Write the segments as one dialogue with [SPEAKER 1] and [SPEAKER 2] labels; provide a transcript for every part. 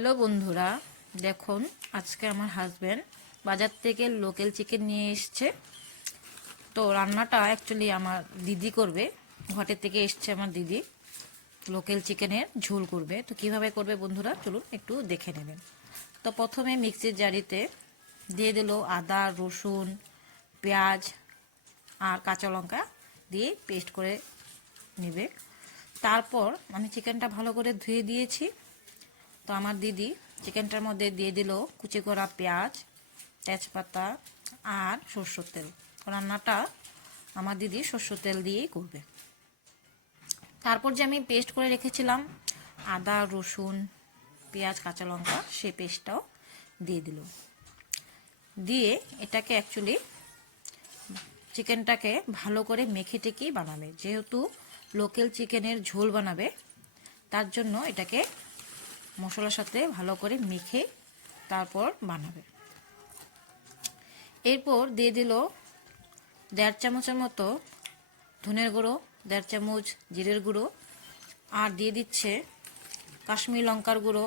[SPEAKER 1] Hello বন্ধুরা, দেখুন আজকে আমার হাজব্যান্ড বাজার থেকে লোকাল চিকেন নিয়ে এসছে। তো রান্নাটা অ্যাকচুয়ালি আমার দিদি করবে ঘটের থেকে এসছে আমার দিদি। লোকাল চিকেনের ঝোল করবে। তো কীভাবে করবে বন্ধুরা, চলুন একটু দেখে নেবেন। তো প্রথমে মিক্সির জারিতে দিয়ে দিল আদা, রসুন, পেঁয়াজ আর কাঁচা লঙ্কা দিয়ে পেস্ট করে নেবে। তারপর আমি চিকেনটা ভালো করে ধুয়ে দিয়েছি। তো আমার দিদি চিকেনটার মধ্যে দিয়ে দিল কুচি করা পেঁয়াজ, তেজপাতা আর সর্ষের তেল। রান্নাটা আমার দিদি সর্ষের তেল দিয়েই করবে। তারপর যে আমি পেস্ট করে রেখেছিলাম, আদা, রসুন, পেঁয়াজ, কাঁচা লঙ্কা, সেই পেস্টটাও দিয়ে দিল। দিয়ে এটাকে অ্যাকচুয়ালি চিকেনটাকে ভালো করে মেখে টেকেই বানাবে। যেহেতু লোকাল চিকেনের ঝোল বানাবে, তার জন্য এটাকে মশলার সাথে ভালো করে মেখে তারপর বানাবে। এরপর দিয়ে দিল দেড় চামচের মতো ধনের গুঁড়ো, দেড় চামচ জিরের গুঁড়ো, আর দিয়ে দিচ্ছে কাশ্মীর লঙ্কার গুঁড়ো,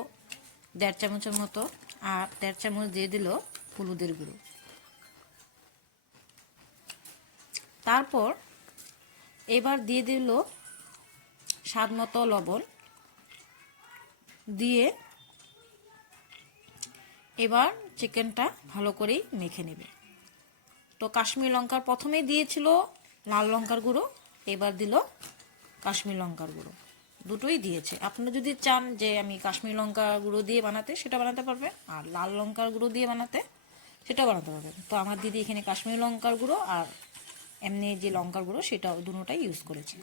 [SPEAKER 1] দেড় চামচের মতো, আর দেড় চামচ দিয়ে দিল হলুদের গুঁড়ো। তারপর এবার দিয়ে দিল স্বাদ মতো লবণ। দিয়ে এবার চিকেনটা ভালো করেই মেখে নেবে। তো কাশ্মীর লঙ্কার প্রথমেই দিয়েছিল লাল লঙ্কার গুঁড়ো, এবার দিল কাশ্মীর লঙ্কার গুঁড়ো। দুটোই দিয়েছে। আপনারা যদি চান যে আমি কাশ্মীর লঙ্কার গুঁড়ো দিয়ে বানাতে, সেটা বানাতে পারবেন। আর লাল লঙ্কার গুঁড়ো দিয়ে বানাতে সেটা বানাতে পারবেন। তো আমার দিদি এখানে কাশ্মীর লঙ্কার গুঁড়ো আর এমনি যে লঙ্কার গুঁড়ো সেটা দুটোটাই ইউজ করেছে।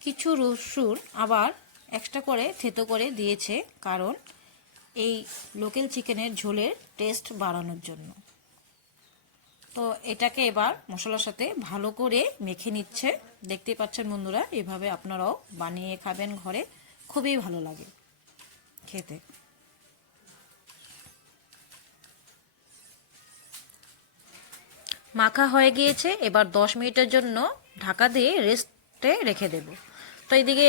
[SPEAKER 1] কিছু রসুন আবার এক্সট্রা করে থেতো করে দিয়েছে কারণ এই লোকাল চিকেনের ঝোলের টেস্ট বাড়ানোর জন্য। তো এটাকে এবার মশলার সাথে ভালো করে মেখে নিচ্ছে। দেখতেই পাচ্ছেন বন্ধুরা, এভাবে আপনারাও বানিয়ে খাবেন ঘরে। খুবই ভালো লাগে খেতে। মাখা হয়ে গিয়েছে। এবার দশ মিনিটের জন্য ঢাকা দিয়ে রেস্টে রেখে দেব। তো এইদিকে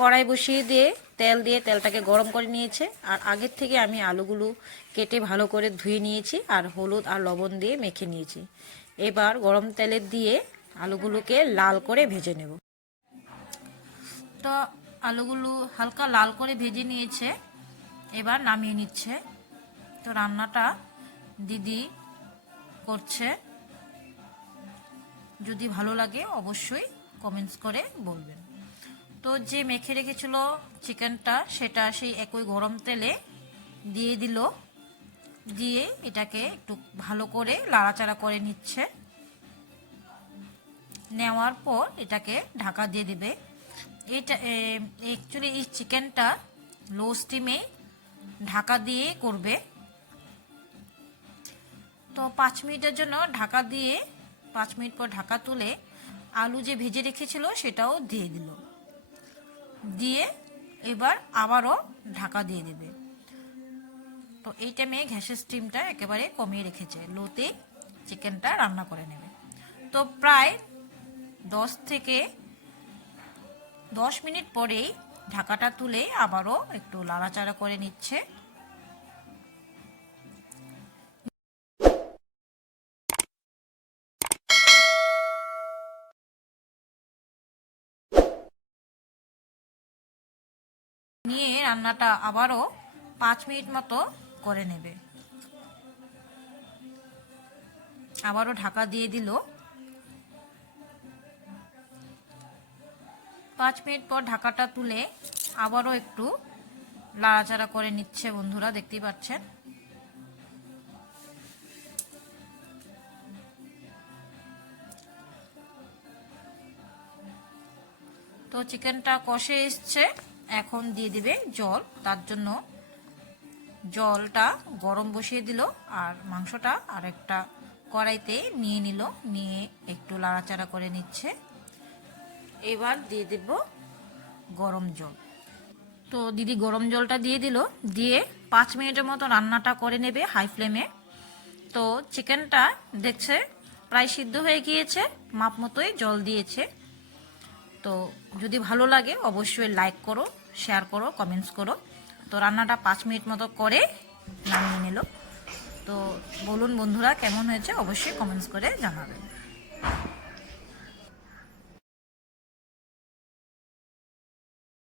[SPEAKER 1] কড়াই বসিয়ে দিয়ে তেল দিয়ে তেলটাকে গরম করে নিয়েছে। আর আগের থেকে আমি আলুগুলো কেটে ভালো করে ধুয়ে নিয়েছি আর হলুদ আর লবণ দিয়ে মেখে নিয়েছি। এবার গরম তেলে দিয়ে আলুগুলোকে লাল করে ভেজে নেব। তো আলুগুলো হালকা লাল করে ভেজে নিয়েছে। এবার নামিয়ে নিচ্ছে। তো রান্নাটা দিদি করছে। যদি ভালো লাগে অবশ্যই কমেন্টস করে বলবেন। তো যে মেখে রেখেছিল চিকেনটা, সেটা সেই একই গরম তেলে দিয়ে দিল। দিয়ে এটাকে একটু ভালো করে লাড়াচাড়া করে নিচ্ছে। নেওয়ার পর এটাকে ঢাকা দিয়ে দেবে। এটা অ্যাকচুয়ালি এই চিকেনটা লো স্টিমে ঢাকা দিয়ে করবে। তো পাঁচ মিনিটের জন্য ঢাকা দিয়ে, পাঁচ মিনিট পর ঢাকা তুলে আলু যে ভেজে রেখেছিল সেটাও দিয়ে দিল। দিয়ে এবার আবারও ঢাকা দিয়ে দেবে। তো এই টাইমে গ্যাসের স্টিমটা একেবারে কমিয়ে রেখেছে। লোতে চিকেনটা রান্না করে নেবে। তো প্রায় দশ থেকে দশ মিনিট পরেই ঢাকাটা তুলে আবারও একটু লাড়াচাড়া করে নিচ্ছে। নিয়ে রান্নাটা আবারও পাঁচ মিনিট মতো করে নেবে। আবারও ঢাকা দিয়ে দিল। পাঁচ মিনিট পর ঢাকাটা তুলে আবারও একটু লাড়াচাড়া করে নিচ্ছে বন্ধুরা, দেখতেই পাচ্ছেন। তো চিকেনটা কষে এসছে। এখন দিয়ে দিবে জল। তার জন্য জলটা গরম বসিয়ে দিল আর মাংসটা আর একটা কড়াইতে নিয়ে নিল। নিয়ে একটু লাড়াচাড়া করে নিচ্ছে। এবার দিয়ে দেব গরম জল। তো দিদি গরম জলটা দিয়ে দিল। দিয়ে পাঁচ মিনিটের মতো রান্নাটা করে নেবে হাই ফ্লেমে। তো চিকেনটা দেখছে প্রায় সিদ্ধ হয়ে গিয়েছে, মাপ মতোই জল দিয়েছে। তো যদি ভালো লাগে, অবশ্যই লাইক করো শেয়ার করো কমেন্টস করো। তো রান্নাটা পাঁচ মিনিট মতো করে নামিয়ে নিল। তো বলুন বন্ধুরা, কেমন হয়েছে? অবশ্যই কমেন্টস করে জানাবেন।